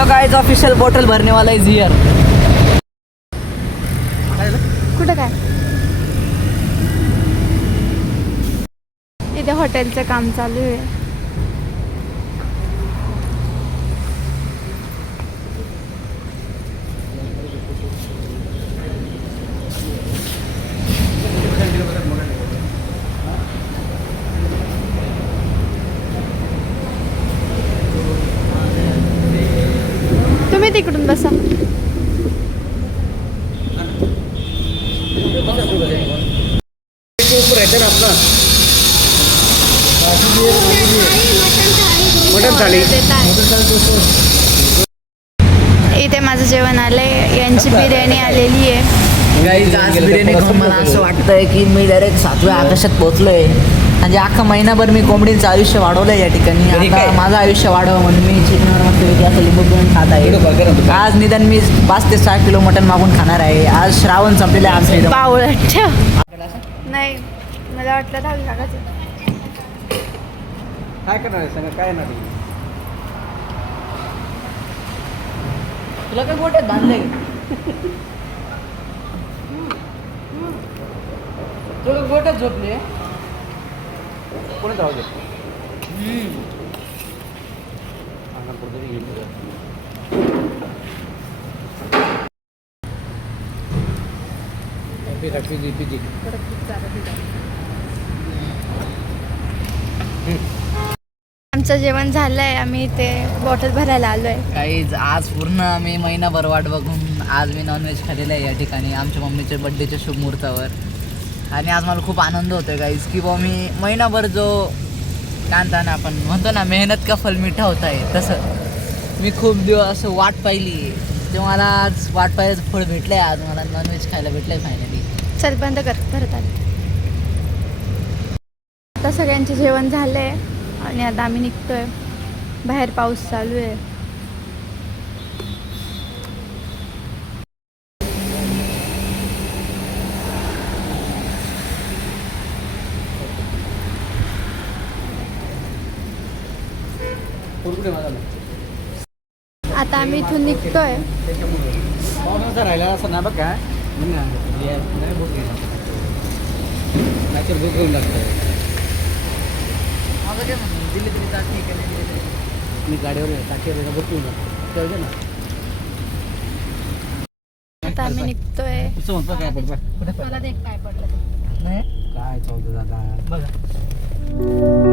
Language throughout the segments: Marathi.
यो गायचा ऑफिशियल बॉटल भरने वाला इज हिअर कुठं काय? इथे हॉटेलचं काम चालू आहे. तुम्ही तिकडून बसा. इथे माझं जेवण आलंय. यांची बिर्याणी आलेली आहे. गाईज आज बिर्याणी खाऊन मला असं वाटतंय की मी डायरेक्ट सातव्या आकाशात पोहोचलोय. म्हणजे अख्खा महिनाभर मी कोंबडीचं आयुष्य वाढवलंय या ठिकाणी. आता माझं आयुष्य वाढवं म्हणून मी चिकनवर मस्त असं लिंबू पिऊन खात आहे. आज निदान मी पाच ते सहा किलो मटन मागून खाणार आहे. आज श्रावण संपलेलं आहे आमच्या नाही मला वाटलं काय करणार आहे? सांगा काय येणार आहे? तुला काय गोट्यात बांधले तुला गोट्यात झोपले? कोणी राहू दे अंगण कुठेतरी घेऊन happy, happy, happy. आमचं जेवण झालंय आम्ही इथे बॉटल भरायला आलोय. काहीच आज पूर्ण आम्ही महिनाभर वाट बघून आज मी नॉनव्हेज खाल्लेलं आहे या ठिकाणी आमच्या मम्मीच्या बड्डेच्या शुभ मुहूर्तावर आणि आज मला खूप आनंद होतो गाईज की बा मी महिनाभर जो काय ना आपण म्हणतो ना मेहनत का फल मिठा होत आहे तसं. मी खूप दिवस असं वाट पाहिली. ते मला आज वाट पाहिल्याचं फळ भेटलं आहे आज मला नॉनव्हेज खायला भेटलं आहे फायनली चल बंद कर परत आता सगळ्यांचे जेवण झालंय आणि आता आम्ही निघतोय. बाहेर पाऊस चालू आहे. आता आम्ही इथून निघतोय. राहिला असं ना बघ काय? मी गाडीवर आता आम्ही निघतोय. काय पडलं नाही काय चालतं दादा? बघा.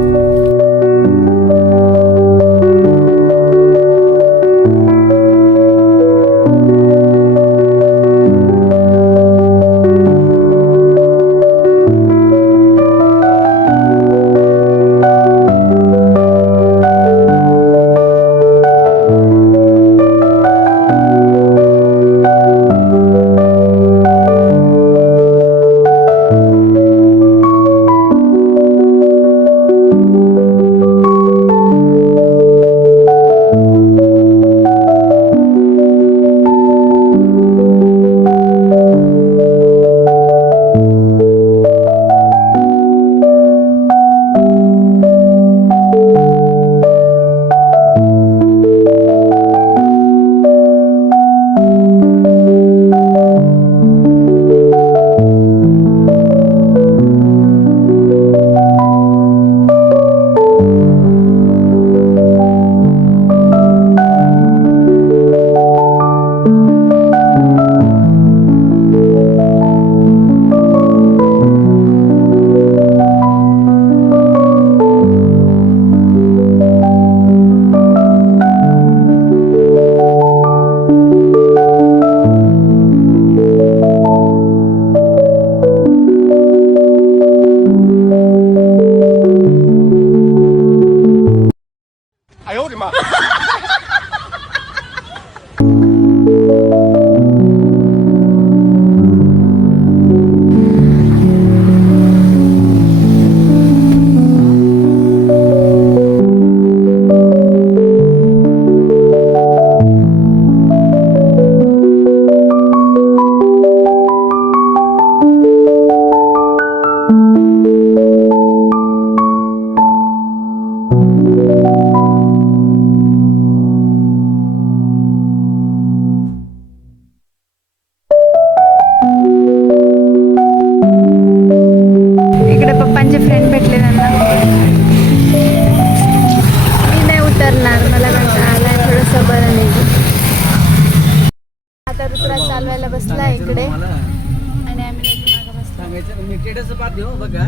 चालवायला बसला इकडे. आणि आम्ही बसलो. हो बघा.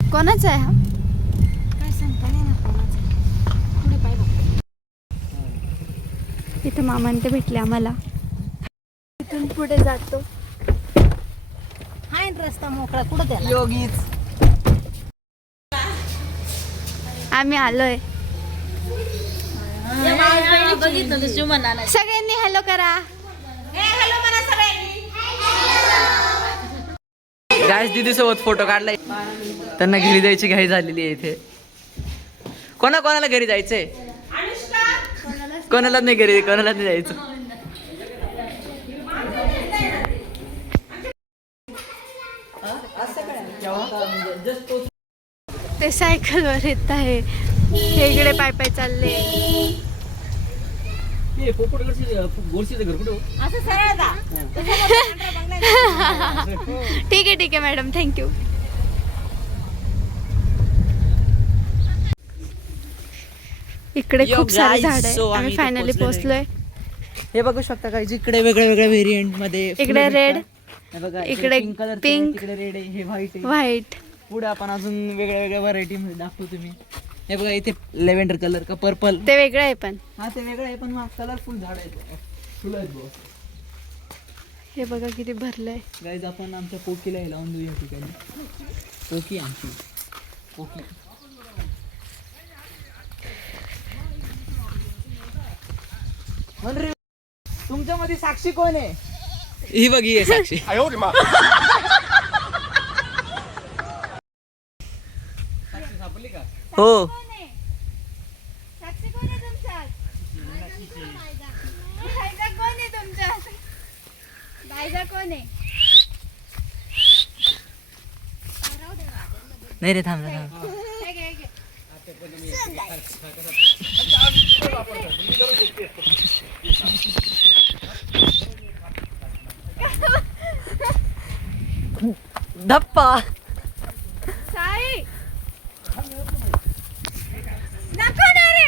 कोणाचा आहे हा? काय सांगता नाही ना कोणाचं. पुढे पाय बघ. इथं मामान ते भेटले आम्हाला. इथून पुढे जातो. हाय रस्ता मोकळा कुठं त्याला? योगीच. आम्ही आलोय. सगळ्यांनी हॅलो करा. गायस दिदी सोबत फोटो काढलाय. त्यांना घरी जायची घाई झालेली आहे इथे. कोणा कोणाला घरी जायचंय? कोणाला नाही घरी कोणाला नाही जायचं. ते सायकलवर येत आहे. हे इकडे पाय पाय चालले. हो? असं सरळ ठीक आहे ठीक आहे मॅडम. थँक्यू इकडे खूप सारे झाड आहे आम्ही फायनली आहे. पोहोचलोय. हे बघू शकता काही इकडे वेगळ्या वेगळ्या व्हेरियंटमध्ये इकडे. हे बघा इकडे पिंक तिकडे रेड आहे हे व्हाईट आहे. व्हाईट पुढे आपण अजून वेगळ्या वेगळ्या व्हरायटी मध्ये दाखवू तुम्ही. हे बघा इथे लेव्हेंडर कलर का पर्पल ते वेगळं आहे पण. हा ते वेगळं आहे पण कलरफुल झाड आहेत. फुलं आहेत हे बघा किती भरलंय. गाईज आपण आमच्या पोकीला हे लावून देऊ या ठिकाणी. पोकी आमची पोकी. म्हण रे, तुमच्यामध्ये साक्षी कोण आहे? ही बघ आहे साक्षी. हो साक्षी कोण आहे तुमच्यात दायजा कोण आहे तुमच्यात दायजा कोण आहे? नाही रे थांब थांब. धप्पा साई नको ना रे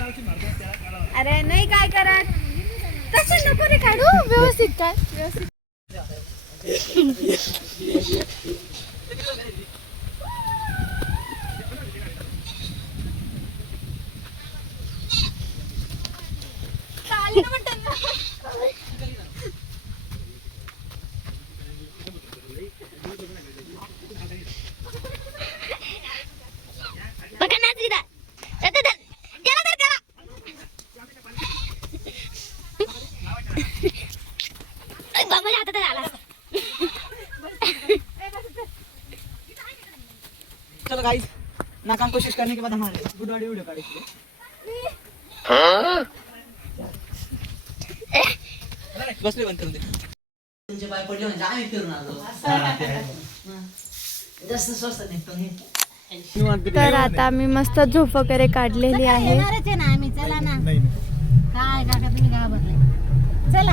अरे नाही काय करत? तसं नको रे काढू व्यवस्थित काय व्यवस्थित चालेल म्हणतात ना. बघा ना तिला त्याला तर त्याला बाबाच्या हातात आला चलो गाइस नाकाम कोशिश करने के बाद हमारे गुड वीडियो बसले बनते तुमचे पाय पडले म्हणजे आम्ही फिरून आलो. जास्त स्वस्त निघतो हे. तर आता आम्ही मस्त झोप वगैरे काढलेली आहे. ना आम्ही. चला ना. काय काका तुम्ही घाबरले चला.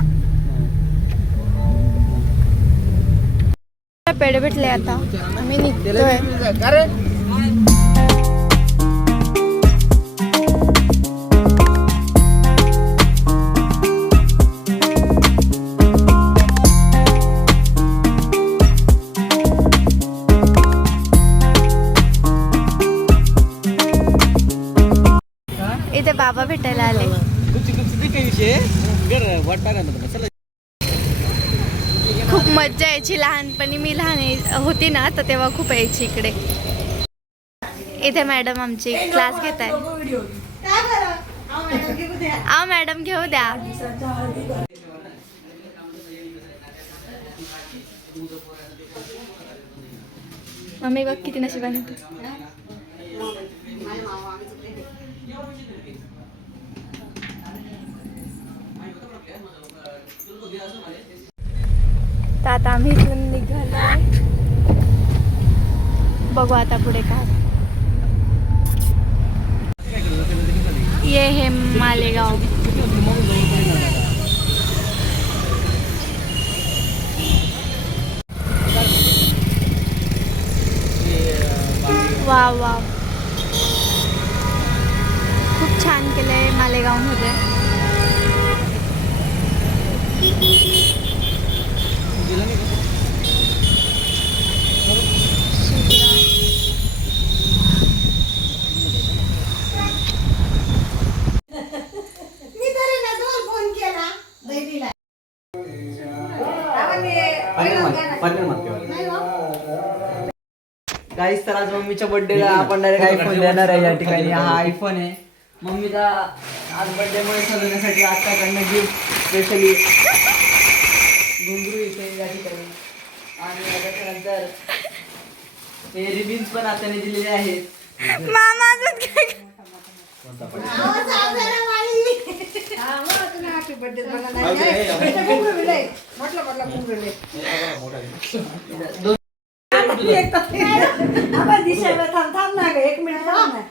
पेढे भेटले आता. आम्ही निघतोय. इथे बाबा भेटायला आले गुपची गुपची ते काही विषय घर वाट पाहिला ना चला खूप मज्जा यायची लहानपणी मी लहान होती ना तर तेव्हा खूप यायची इकडे. इथे मॅडम आमची क्लास घेत आहे आ मॅडम घेऊ द्या. मम्मी बघ किती नशिबाने तू. तर आता आम्ही इथून निघालो बघू आता पुढे काय ये हे मालेगाव। वा वा केलंय मालेगावमध्ये मी तरी ना दोन फोन केला बहिणीला नाही हो. गाईस तर आज मम्मीच्या बर्थडेला आपण डायरेक्ट आयफोन देणार आहे या ठिकाणी. हा आयफोन आहे. मम्मीचा आज birthday मुळे सजवण्यासाठी आत्ताकडनं गिफ्ट स्पेशली घुंगरू इथे ठिकाणी. आणि त्याच्यानंतर हे रिबिन्स पण आत्याने दिलेले आहेत. मामा. हा, एक मिनिट थांब ना.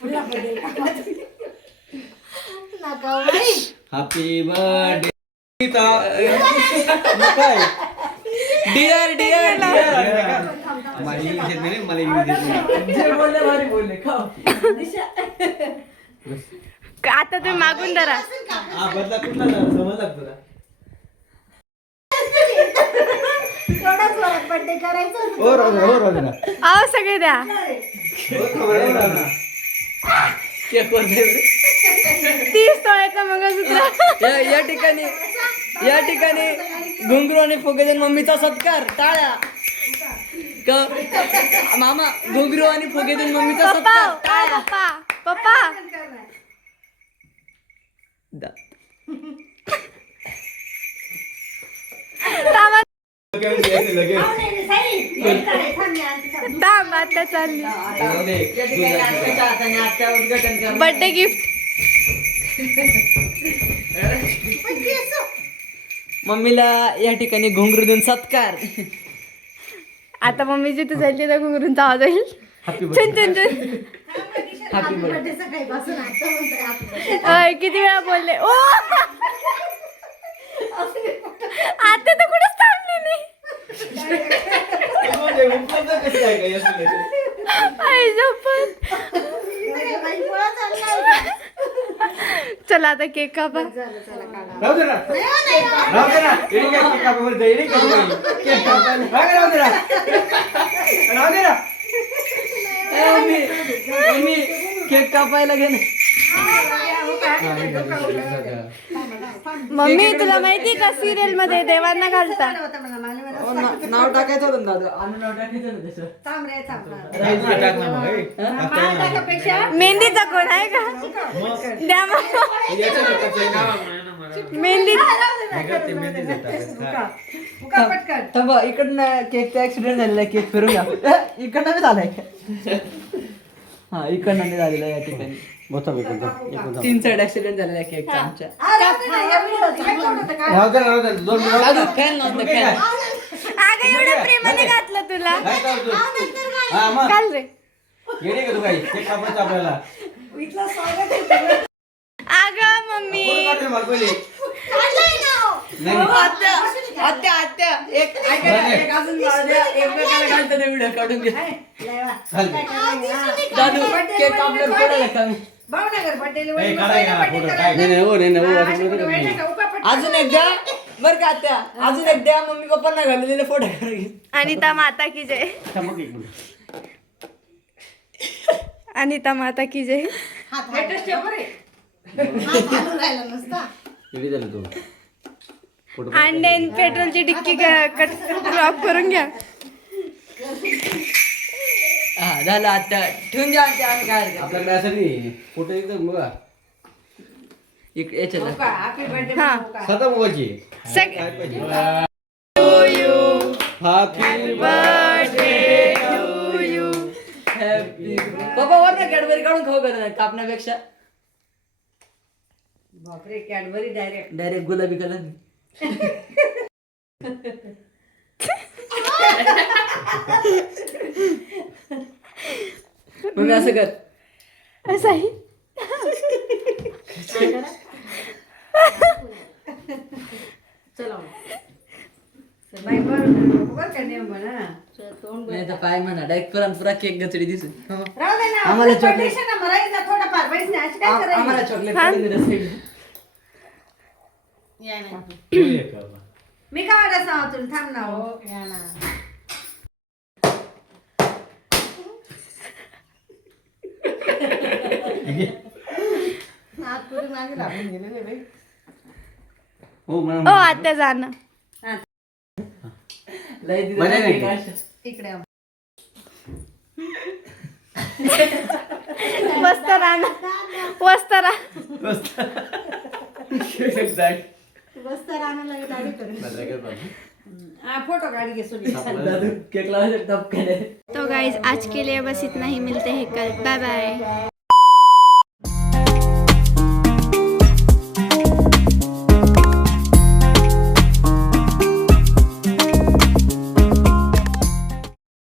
हो. हॅपी बर्थडे डिअर डिअर नाही मला इंग्लिश येत नाही जे बोलले भारी बोलले. खाऊ आता तुम्ही मागून धरा. हा बदला कुठला समजला तुला? करायचा. हो हो ना. अहो सगळे द्या. हो खबर आहे ना. तीस तोळ्याचं मंगळसूत्र या या ठिकाणी या ठिकाणी घुंगरू आणि फुगेजन मम्मीचा सत्कार टाळ्या. क- मामा घुंगरू आणि फुगेजन मम्मीचा पप्पा सत्कार पप्पा पप्पा. दा- थांबा थांब आता चालली. बर्थडे गिफ्ट मम्मीला या ठिकाणी घुंगरू देऊन सत्कार. आता मम्मी जिथे जाईल. तिथे birthday. सकाळीपासून आता म्हणतोय happy birthday. अय, किती वेळा बोलले? ओ! आता तर दे, उपलब्ध आहे चाललाय. चला आता कापा. राहू दे ना. राहू दे ना. राहू दे, ना राहू दे ना केक कापायला गेले मम्मी तुला माहिती का सिरियलमध्ये देवांना घालता हो, ना- नाव टाकायचं होतं ना दादा? आणून नाव टाकायचं ना त्याचं. थांब रे, थांब, मेहंदीचा कोण आहे का? द्या मग. मेहंदी हे. हा. इकडनं केकचा ऍक्सिडेंट झालेला आहे केक फिरून घ्या इकडनं बी झालाय. हा इकडनं नाही झालेला आहे या ठिकाणी. बसा बे, बसा. तीन साईड ऍक्सिडेंट झालेला आहे केकचा आमच्या. आ, राहू दे ना, हे पुढं चांगलं होतं का? राहू दे ना, राहू दे. दोन मिनिट. दादू, फॅन लावून दे, फॅन. अगं एवढं प्रेमाने घातलं तुला काय करतो? हा, मग. काल रे येडी का तू काही केक कापायचं आपल्याला इथलं स्वागत आहे तुझं. अगं मम्मी कोण काढेल मला पहिले? काढलंय ना हो. नाही. आत्या आत्या आत्या एक ऐका ना, एक अजून नाव द्या. एकमेकाला घालताना व्हिडिओ काढून घ्या करायचं? हा. दादू केक कापल्यावर पडायला का मी भावनगर पटेल ए, वडील काढाय पहिला ना, पटेल फोटो. करायला. नाही, नाही, हो, नाही, नाही, असं नको. अजून एक द्या बर का आत्या? अजून एक द्या मम्मी पप्पांना घाललेले फोटो अनिता माता की जय. थांब एक मिनिट. अनिता माता की जय. झाली तू? फोटो अंडे पेट्रोलची डिक्की क- कट क्रॉप करून घ्या. हा झालं आत्या. ठेवून द्या आत्या आम्ही काय हरकत आपल्याकडे असं नाही फोटो एकदम बघा. इकडे मोबाईलची. हॅपी वर ना कॅडबरी काढून खाऊ कापण्यापेक्षा. बापरे कॅडबरी डायरेक्ट डायरेक्ट गुलाबी कलर मग असं कर. असंही चला नाही तर काय म्हणा डायरेक्ट पुरा पुरा केक गचडी दिसून. राहू दे ना आम्हाला काय करायची? आम्हाला चॉकलेट कर. मी का वाटत सांगतो तुला थांब ना. हो नागपुरी मागे लागून गेलेले बाई. हो ओ मला आता जाणं. मजा नाही इकडे आव. मस्त राहणं. मस्त राहा बसता राहण्याला एक गाडी करून. हा फोटो गाड़ी के सुनी केक लावा शकता तो गाइज आज के लिए बस इतना ही. मिलते हैं कल. Bye bye